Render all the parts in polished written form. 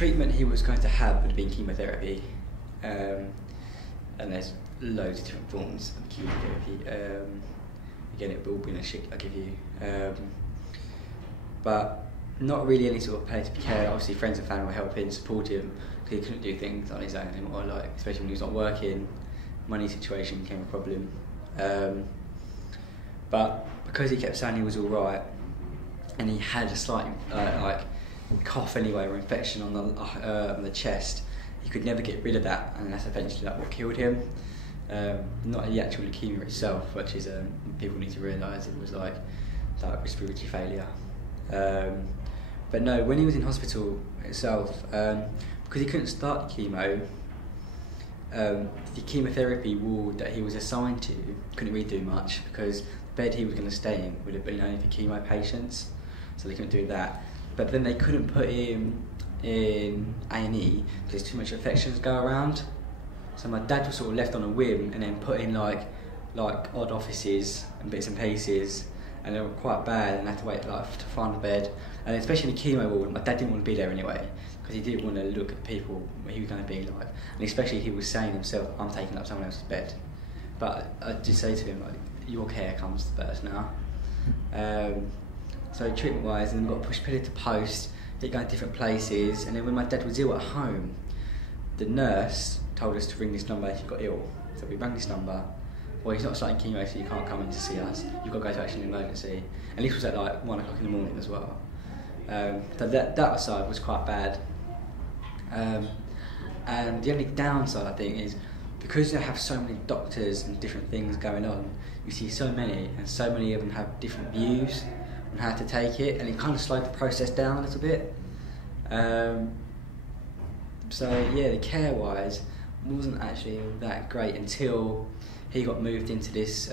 treatment he was going to have would have been chemotherapy, and there's loads of different forms of chemotherapy. Again, it will be in a sheet I'll give you, but not really any sort of palliative care. Obviously, friends and family were helping, support him, because he couldn't do things on his own anymore. Like, especially when he was not working, money situation became a problem. But because he kept saying he was all right, and he had a slight like cough anyway, or infection on the chest, he could never get rid of that, and that's eventually like what killed him. Not the actual leukemia itself, which is people need to realise it was like respiratory failure. But no, when he was in hospital itself, because he couldn't start chemo, the chemotherapy ward that he was assigned to couldn't really do much, because the bed he was going to stay in would have been only for chemo patients, so they couldn't do that. But then they couldn't put him in A&E because too much infections go around. So my dad was sort of left on a whim, and then put in like odd offices and bits and pieces, and they were quite bad, and I had to wait to find a bed. And especially in the chemo ward, my dad didn't want to be there anyway, because he didn't want to look at people he was going to be like. And especially he was saying himself, I'm taking up someone else's bed. But I did say to him, like, your care comes first now. So treatment wise, and then got pushed pillar to post, kept going to different places. And then when my dad was ill at home, the nurse told us to ring this number if you got ill. So we rang this number. Well, he's not starting chemo, so you can't come in to see us. You've got to go to actually an emergency. And this was at like 1 o'clock in the morning as well. So that aside was quite bad. And the only downside, I think, is because they have so many doctors and different things going on, you see so many, and so many of them have different views on how to take it, and it kind of slowed the process down a little bit. So yeah, the care-wise wasn't actually that great until he got moved into this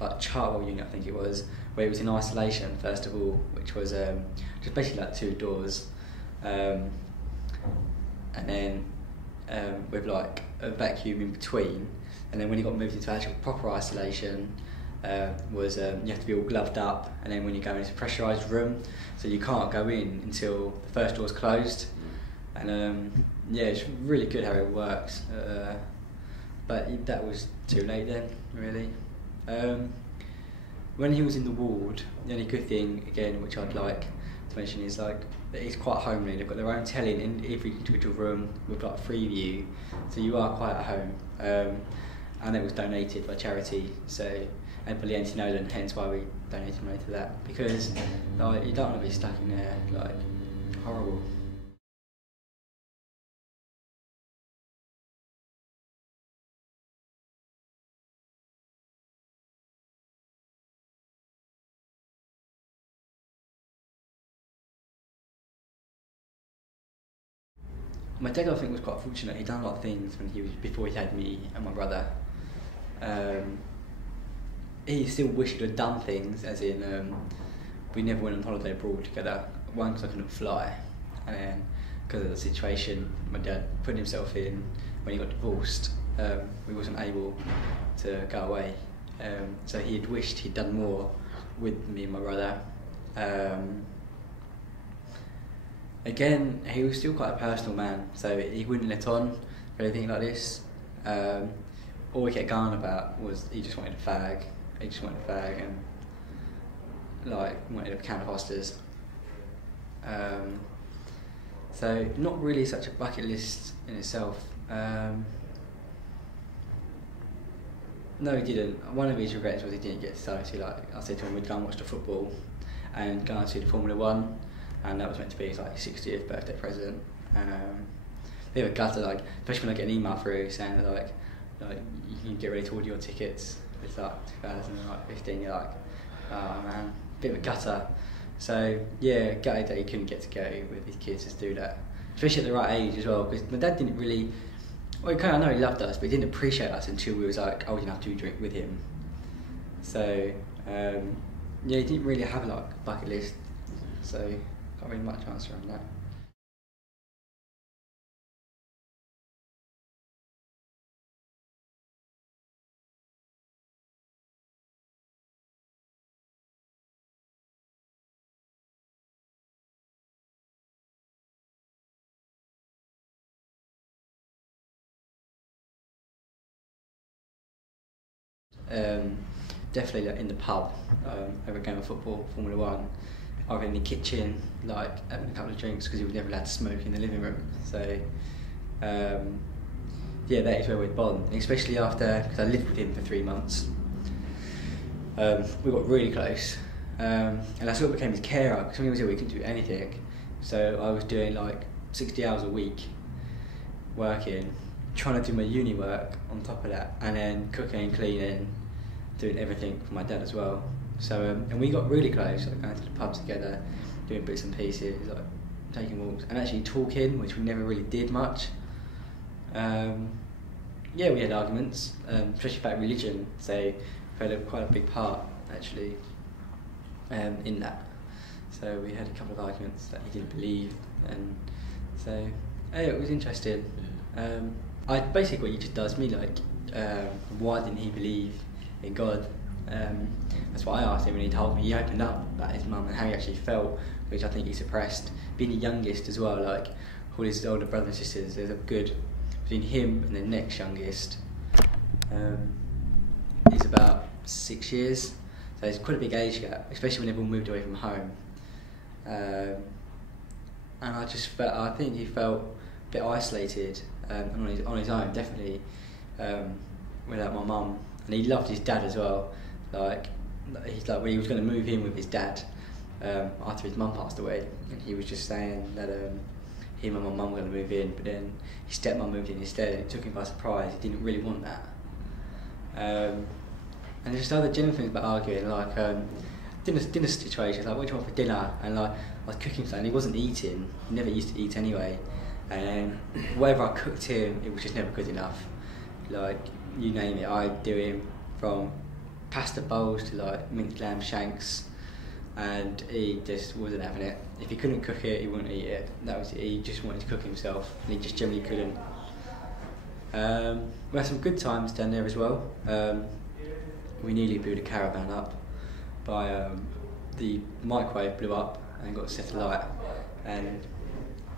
like Chartwell unit, I think it was, where he was in isolation first of all, which was just basically like 2 doors, and then with like a vacuum in between. And then when he got moved into actual proper isolation, was you have to be all gloved up, and then when you go into a pressurised room, so you can't go in until the first door's closed. And yeah, it's really good how it works, but that was too late then, really. When he was in the ward, the only good thing, again, which I'd like to mention, is like that he's quite homely. They've got their own telly in every individual room with like free view, so you are quite at home. And it was donated by charity, so, and Valiente Nolan, hence why we donated money to that, because like you don't want to be stuck in there, like horrible. My dad, I think, was quite fortunate. He'd done a lot of things when he was before he had me and my brother. He still wished he'd have done things, as in we never went on holiday abroad together. One, because I couldn't fly, and then because of the situation my dad put himself in when he got divorced, we wasn't able to go away. So he had wished he'd done more with me and my brother. Again, he was still quite a personal man, so he wouldn't let on for anything like this. All he kept going about was he just wanted a fag. He just wanted a fag, and like wanted a can of hostas. So not really such a bucket list in itself. No, he didn't. One of his regrets was he didn't get to go to, like I said to him, we'd go and watch the football and go and see the Formula One. And that was meant to be his like 60th birthday present. They were gutted, like, especially when I get an email through saying that like you can get ready to order your tickets. It's like 2015. You're like, oh man, bit of a gutter. So yeah, gutted that he couldn't get to go with his kids to do that, especially at the right age as well. Because my dad didn't really, well, I know he loved us, but he didn't appreciate us until we was like old enough to drink with him. So yeah, he didn't really have like a bucket list. So can't really much answer on that. definitely like in the pub, over a game of football, Formula One, either in the kitchen, like having a couple of drinks because he was never allowed to smoke in the living room. So yeah, that is where we'd bond, and especially after, because I lived with him for 3 months. We got really close, and I sort of became his carer because when he was here we couldn't do anything. So I was doing like 60 hours a week working, trying to do my uni work on top of that, and then cooking, cleaning, doing everything for my dad as well. So and we got really close, like going to the pub together, doing bits and pieces, like taking walks, and actually talking, which we never really did much. Yeah, we had arguments, especially about religion, so played quite a big part actually in that. So we had a couple of arguments that he didn't believe, and so it was interesting. I basically what he just does me like, why didn't he believe in God? That's what I asked him, and he told me he opened up about his mum and how he actually felt, which I think he suppressed. Being the youngest as well, like all his older brothers and sisters, there's a good between him and the next youngest. He's about 6 years, so it's quite a big age gap, especially when everyone moved away from home. And I just felt, I think he felt a bit isolated, on his own, definitely, without my mum. And he loved his dad as well. Like he's like when he was going to move in with his dad after his mum passed away, and he was just saying that him and my mum were going to move in, but then his stepmom moved in instead, and it took him by surprise. He didn't really want that. And just other general things about arguing, like dinner situations, like what do you want for dinner? And like I was cooking something, he wasn't eating. He never used to eat anyway. And whatever I cooked him, it was just never good enough. Like you name it, I'd do him from pasta bowls to like minced lamb shanks, and he just wasn't having it. If he couldn't cook it, he wouldn't eat it. That was it. He just wanted to cook himself, and he just generally couldn't. We had some good times down there as well. We nearly blew the caravan up by the microwave blew up and got set alight, and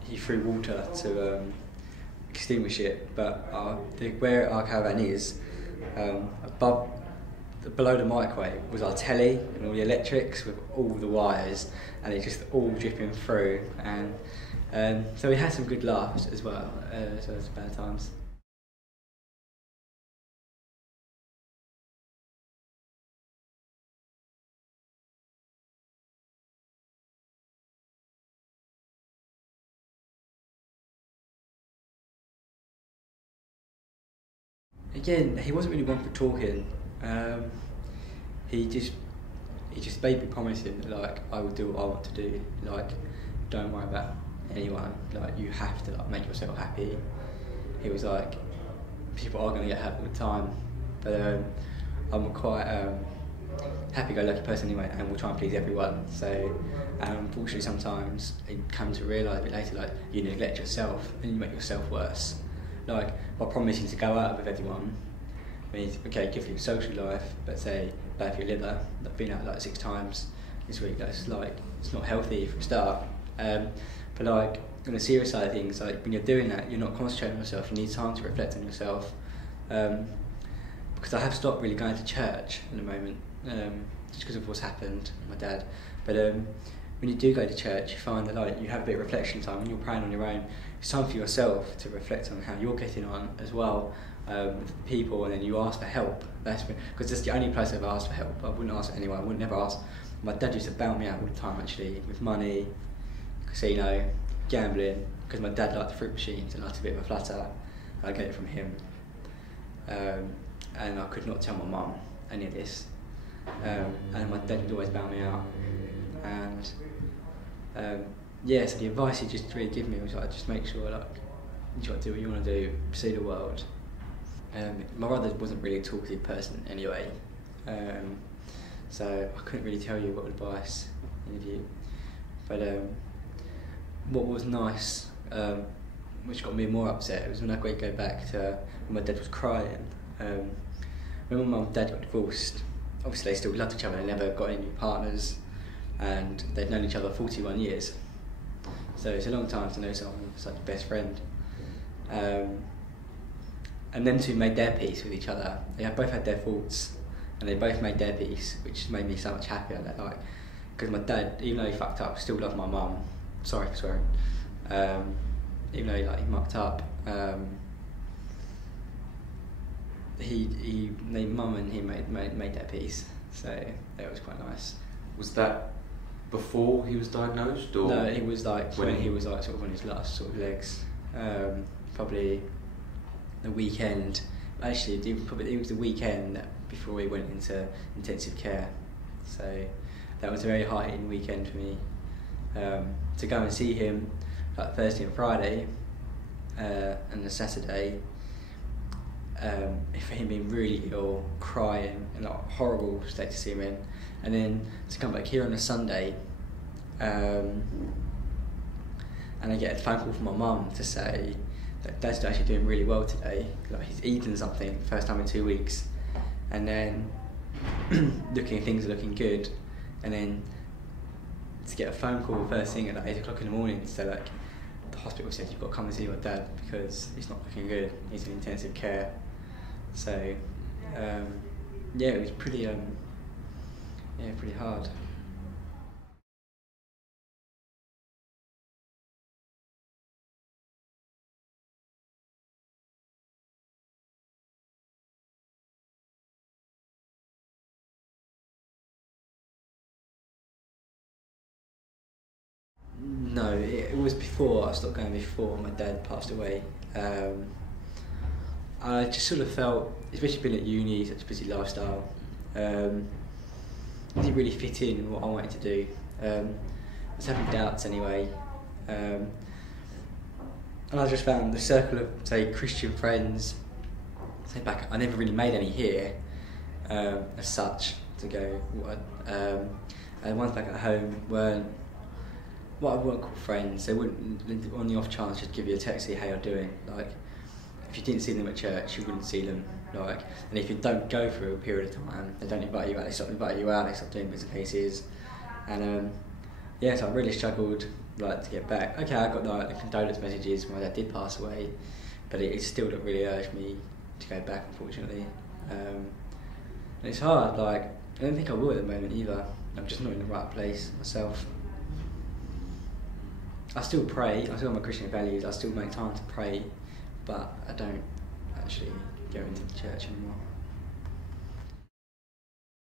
he threw water to extinguish it. But where our caravan is, below the microwave was our telly and all the electrics with all the wires, and it just all dripping through. And so we had some good laughs as well, as well as bad times. Again, he wasn't really one for talking. He just made me promise him that, like, I will do what I want to do. Like, don't worry about anyone. Like, you have to like make yourself happy. He was like, people are going to get hurt all the time, but I'm a quite happy-go-lucky person anyway, and will try and please everyone. So, unfortunately, sometimes you come to realise a bit later, like, you neglect yourself and you make yourself worse. Like, by promising to go out with everyone means, okay, give you a social life, but say, bad for your liver, I've been out like 6 times this week, that's like, it's not healthy for a start. But like, on the serious side of things, like, when you're doing that, you're not concentrating on yourself, you need time to reflect on yourself. Because I have stopped really going to church at the moment, just because of what's happened with my dad. But when you do go to church, you find that like you have a bit of reflection time. When you're praying on your own, it's time for yourself to reflect on how you're getting on as well, with people, and then you ask for help. Because that's the only place I've asked for help. I wouldn't ask anyone. I would never ask. My dad used to bail me out all the time, actually, with money, casino, gambling, because my dad liked the fruit machines and liked a bit of a flutter. I get it from him, and I could not tell my mum any of this, and my dad would always bail me out. And yeah, so the advice he just really gave me was like, just make sure, like, you got to do what you want to do, see the world. My brother wasn't really a talkative person anyway, so I couldn't really tell you what advice to give you. But what was nice, which got me more upset, was when I could go back to when my dad was crying. When my mum and dad got divorced, obviously they still loved each other, they never got any new partners, and they'd known each other 41 years. So it's a long time to know someone such a best friend. And them two made their peace with each other. They both had their faults, and they both made their peace, which made me so much happier. That like, because my dad, even though he fucked up, still loved my mum. Sorry for swearing. Even though he mucked up, my mum and he made their peace. So that was quite nice. Was that before he was diagnosed, or no? It was like when he was like sort of on his last sort of legs. Probably the weekend. Actually, it was the weekend before he went into intensive care. So that was a very hard-hitting weekend for me. To go and see him like Thursday and Friday, and the Saturday. For him being really ill, crying, and like horrible state to see him in, and then to come back here on a Sunday, and I get a phone call from my mum to say that Dad's actually doing really well today. Like he's eaten something first time in 2 weeks, and then things are looking good, and then to get a phone call first thing at like 8 o'clock in the morning to say like the hospital said you've got to come and see your dad because he's not looking good. He's in intensive care. So yeah, it was pretty pretty hard. No, it was before I stopped going. Before my dad passed away. I just sort of felt, especially being at uni, such a busy lifestyle, I didn't really fit in what I wanted to do. I was having doubts anyway, and I just found the circle of, say, Christian friends. Say back, I never really made any here, as such, to go. And the ones back at home weren't what I wouldn't call friends. They wouldn't, on the off chance, just give you a text, say how you're doing. Like, if you didn't see them at church, you wouldn't see them. Like, and if you don't go through a period of time, they don't invite you out. They stop inviting you out. They stop doing bits and pieces. And yeah, so I really struggled like to get back. Okay, I got like the condolence messages when my dad did pass away, but it still didn't really urge me to go back, unfortunately. And it's hard. Like, I don't think I will at the moment either. I'm just not in the right place myself. I still pray. I still have my Christian values. I still make time to pray. But I don't actually go into the church anymore.